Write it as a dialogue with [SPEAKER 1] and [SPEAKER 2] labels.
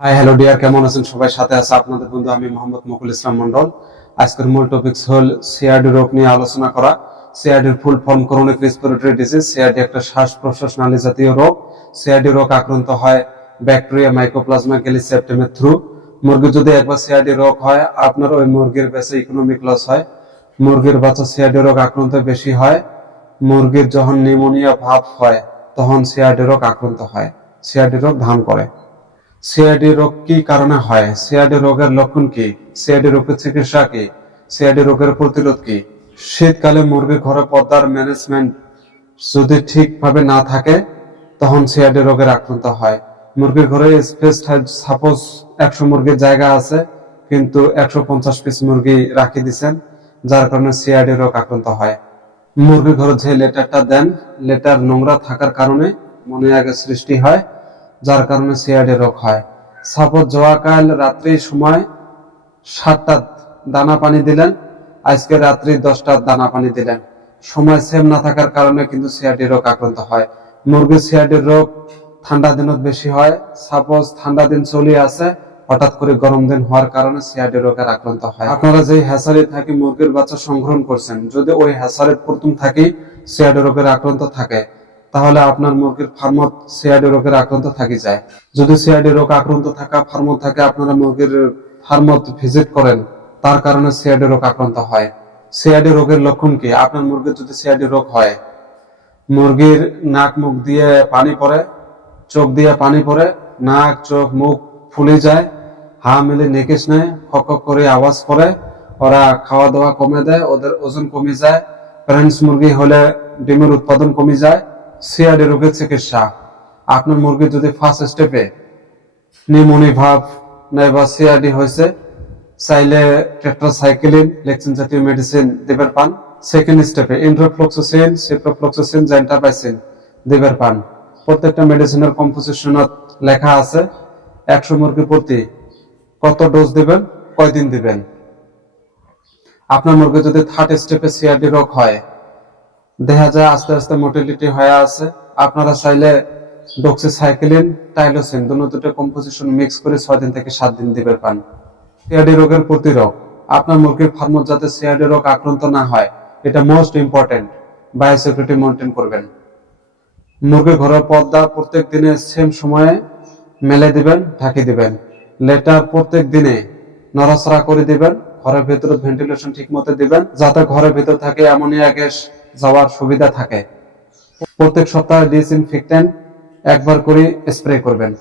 [SPEAKER 1] Hi hello dear কেমন আছেন? সবাই সাথে আছে আপনাদের বন্ধু আমি মোহাম্মদ মকুল ইসলাম মন্ডল আজকের মূল টপিকস হল সিআরডি রোগ নিয়ে আলোচনা করা। সিআরডির full form chronic respiratory disease CRD একটা শ্বাস প্রশ্বাস নালী জাতীয় রোগ। সিআরডি রোগ আক্রান্ত হয় ব্যাকটেরিয়া মাইক্রোপ্লাজমা গ্যালিসেপ্টেমের থ্রু মুরগি যদি একবার সিআরডি রোগ হয়, আপনার ওই মুরগির বেশি ইকোনমিক লস হয়। মুরগির বাচ্চা সিআরডি রোগ আক্রান্ত বেশি হয়। মুরগির যখন নিউমোনিয়া ভাব হয়, তখন সিআরডি রোগ আক্রান্ত হয়। সিআরডি রোগ ধান করে। সিআইডি রোগ কি কারণে হয়? সিআইডি রোগের লক্ষণ কি? সিআইডি রোগের চিকিৎসা কি? সিআইডি রোগের প্রতিরোধ কি? শীতকালে মুরগির ঘরে পর্দার ম্যানেজমেন্ট যদি ঠিকভাবে না থাকে, তখন সিআইডি রোগের আক্রান্ত হয়। মুরগির ঘরে স্পেস সাপোজ একশো মুরগির জায়গা আছে, কিন্তু একশো পঞ্চাশ পিস মুরগি রাখি দিছেন, যার কারণে সিআইডি রোগ আক্রান্ত হয়। মুরগির ঘরে যে লেটারটা দেন, লেটার নোংরা থাকার কারণে মনে আগে সৃষ্টি হয়। যার কারণে সিআইডি রোগ হয়। সাপোজ জোয়াকাল রাত্রির সময় সাতটা দানা পানি দিলেন, আজকে রাত্রি দশটা দানা পানি দিলেন। সময় সেম না থাকার কারণে কিন্তু সিআইডি রোগ আক্রান্ত হয়। মুরগির সিআইডি রোগ ঠান্ডা দিনত বেশি হয়। সাপোজ ঠান্ডা দিন চলে আসে, হঠাৎ করে গরম দিন হওয়ার কারণে সিআইডি রোগের আক্রান্ত হয়। আপনারা যে হ্যাসারি থাকি, মুরগির বাচ্চা সংগ্রহণ করছেন, যদি ওই হ্যাসারির প্রথম থাকি সিআইডি রোগের আক্রান্ত থাকে। তাহলে আপনার মুরগির ফার্মত সিআইডি রোগের আক্রান্ত থাকি যায়। যদি সিআইডি রোগ আক্রান্ত থাকা ফার্ম থাকে, আপনারা মুরগির ফার্মত ভিজিট করেন, তার কারণে সিআইডি রোগ আক্রান্ত হয়। সিআইডি রোগের লক্ষণ কি? আপনার মুরগির যদি সিআইডি রোগ হয়, মুরগির নাক মুখ দিয়ে পানি পড়ে, চোখ দিয়ে পানি পড়ে, নাক, চোখ, মুখ ফুলে যায়, হা মেলে নেকেশ নেয় হক করে আওয়াজ করে, ওরা খাওয়া দাওয়া কমে দেয়, ওদের ওজন কমে যায়, প্যারেন্টস মুরগি হলে ডিমের উৎপাদন কমে যায় সিআরডি রোগের চিকিৎসা। আপনার মুরগি যদি ফার্স্ট স্টেপে নিউমোনি ভাব নাইবা সিআরডি হয়েছে, চাইলে টেট্রাসাইক্লিন লেকসিন জাতীয় মেডিসিন দেবের পান। সেকেন্ড স্টেপে ইন্ট্রোফ্লক্সোসিন সিপ্রোফ্লক্সোসিন জেন্টাপাইসিন দেবের পান। প্রত্যেকটা মেডিসিনের কম্পোজিশনত লেখা আছে, একশো মুরগি প্রতি কত ডোজ দিবেন, কয়দিন দিবেন। আপনার মুরগি যদি থার্ড স্টেপে সিআরডি রোগ হয় দেখা যায় আস্তে আস্তে মোটিলিটি হয়ে আছে। আপনারা চাইলে ডক্সিসাইক্লিন টাইলোসিন দুটো দুটো কম্পোজিশন মিক্স করে ছয় দিন থেকে সাত দিন দিবেন পান। সিআরডি রোগের প্রতিরোধ। আপনার মুরগির ফার্মত যাতে সিআরডি রোগ আক্রান্ত না হয়, এটা মোস্ট ইম্পর্টেন্ট বায়োসিকিউরিটি মেনটেন করবেন। মুরগির ঘরের পর্দা প্রত্যেক দিনে সেম সময়ে মেলে দিবেন, ঢাকি দিবেন। লেটার প্রত্যেক দিনে নড়াচড়া করে দিবেন, ঘরের ভেতরে ভেন্টিলেশন ঠিক মতো দিবেন, যাতে ঘরের ভেতর থাকে অ্যামোনিয়া গ্যাস যাওয়ার সুবিধা থাকে। প্রত্যেক সপ্তাহে ডিসইনফেক্টেন্ট একবার করে স্প্রে করবেন।